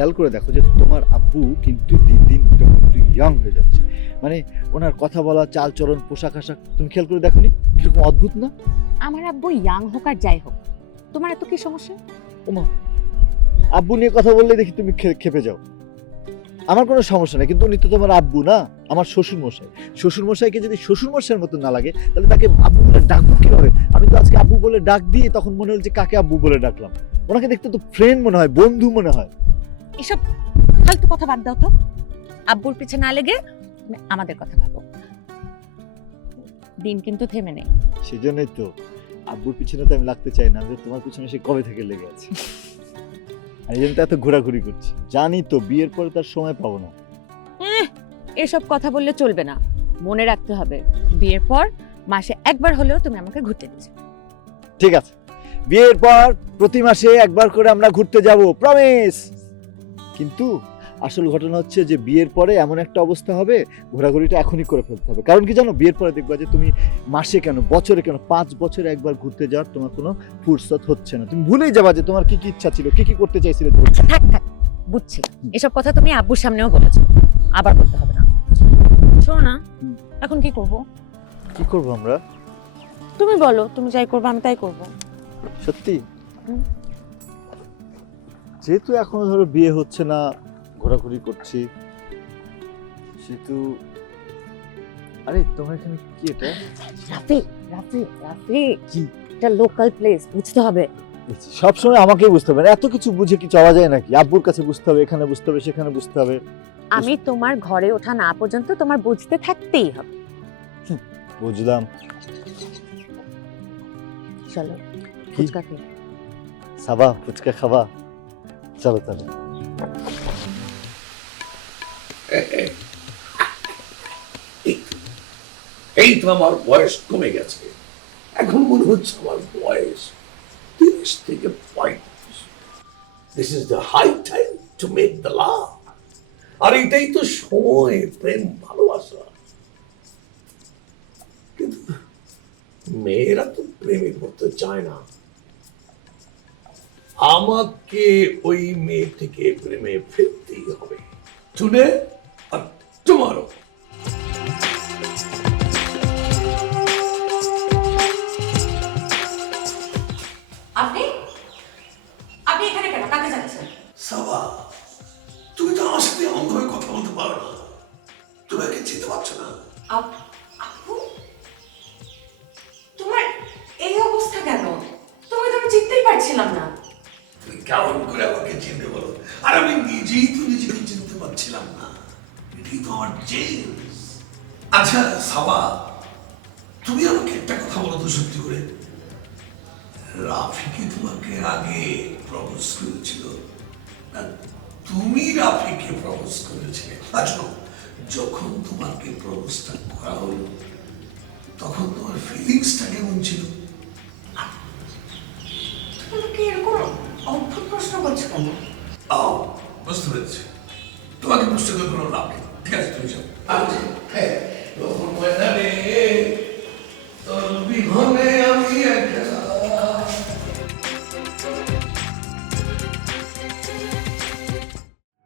খেয়াল করে দেখো যে তোমার আব্বু কিন্তু দিন দিন একটু ইয়াং হয়ে যাচ্ছে মানে ওনার কথা বলা চালচরণ পোশাক আশাক তুমি খেয়াল করে দেখো নি কীরকম অদ্ভুত না? আমার আব্বু ইয়াং হোক আর যাই হোক তোমার এত কি সমস্যা? ওমা আব্বু নিয়ে কথা বললে দেখি তুমি খেপে যাও। আমার কোনো সমস্যা নেই কিন্তু উনি তো তোমার আব্বু না আমার শ্বশুর মশাই শ্বশুর মশাইকে যদি শ্বশুর মশাইয়ের মতো না লাগে তাহলে তাকে আব্বু বলে ডাকবো কীভাবে? আমি তো আজকে আব্বু বলে ডাক দিয়ে তখন মনে হল যে কাকে আব্বু বলে ডাকলাম। ওনাকে দেখতে তো ফ্রেন্ড মনে হয় বন্ধু মনে হয়। এসব ফালতু কথা বাদ দাও তো। আব্বুর পিছে না লেগে আমাদের কথা ভাবো। দিন কিন্তু থেমে নেই। সেজন্যই তো আব্বুর পিছনে তো আমি লাগতে চাই না তো তোমার পিছনে সে কবে থেকে লেগে আছি। আর এই জন্য তো এত ঘোরাঘুরি করছি। জানি তো বিয়ের পরে তার সময় পাবো না। এসব কথা বললে চলবে না। মনে রাখতে হবে বিয়ের পর মাসে একবার হলেও তুমি আমাকে ঘুরতে দিচ্ছ ঠিক আছে। বিয়ের পর প্রতি মাসে একবার করে আমরা ঘুরতে যাব প্রমিস কিন্তু আসল ঘটনা হচ্ছে যে বিয়ের পরে এমন একটা অবস্থা হবে ঘোরাঘুরিটা এখনই করে ফেলতে হবে। কারণ কি জানো বিয়ের পরে দেখবা যে তুমি মাসে কেন বছরে কেন পাঁচ বছরে একবার ঘুরতে যাওয়ার তোমার কোনো ফুরসত হচ্ছে না। তুমি ভুলেই যাবা যে তোমার কি কি ইচ্ছা ছিল কি কি করতে চাইছিলে থাক থাক বুঝছি। এসব কথা তুমি আব্বুর সামনেও বলেছ। আবার বলতে হবে না। শোনো না এখন কি করব? কি করব আমরা? তুমি বলো তুমি যাই করবে আমি তাই করব। সত্যি। যেহেতু এখনও ধরো বিয়ে হচ্ছে না ঘোরাঘুরি করছি সেহেতু আরে তোমার এখানে কি এটা? রাফি রাফি রাফি। কি? এটা লোকাল প্লেস বুঝতে হবে। সবসময় আমাকেই বুঝতে হবে। এত কিছু বুঝে কি চাওয়া যায় নাকি? আব্বুর কাছে বুঝতে হবে এখানে বুঝতে হবে সেখানে বুঝতে হবে। আমি তোমার ঘরে ওঠা না পর্যন্ত তোমার বুঝতে থাকতেই হবে। বুঝলাম। চলো ফুচকা খেয়ে সাবা ফুচকা খাবা? চলো তাহলে। এই তো আমার বয়স কমে গেছে। এখন মনে হচ্ছে আমার বয়স তিরিশ থেকে পঁয়ত্রিশ। This is the high time to make the love আর এটাই তো সময়, প্রেম, ভালোবাসা। কিন্তু মেয়েরা তো প্রেমে করতে চায় না। আমাকে ওই মেয়ে থেকে প্রেমে ফেলতেই হবে। টুডে আর টুমারো আপনি? আপনি এখানে কেন? কাকে যাচ্ছেন সাবা তুমি তো আমার সাথে এমনভাবে কথা বলতে পারো না। তুমি একে চিনতে পারছ না? কেমন করে আমাকে চিনতে বলো। আর আমি নিজেই তো নিজেকে চিনতে পারছিলাম না। এটাই তো আমার জেন্স আচ্ছা সাবা, তুমি আমাকে একটা কথা বলো তো সত্যি করে। রাফিকে তোমাকে আগে প্রপোজ করেছিল। তুমি রাফিকে প্রপোজ করেছিলে। আচ্ছা যখন তোমাকে প্রপোজটা করা হলো, তখন তোমার ফিলিংসটা কেমন ছিল? তোমাকে অদ্ভুত প্রশ্ন করছ কেন? ও বুঝতে পেরেছি। তোমাকে প্রশ্ন করে কোনো লাভ নেই। ঠিক আছে তুমি যাও।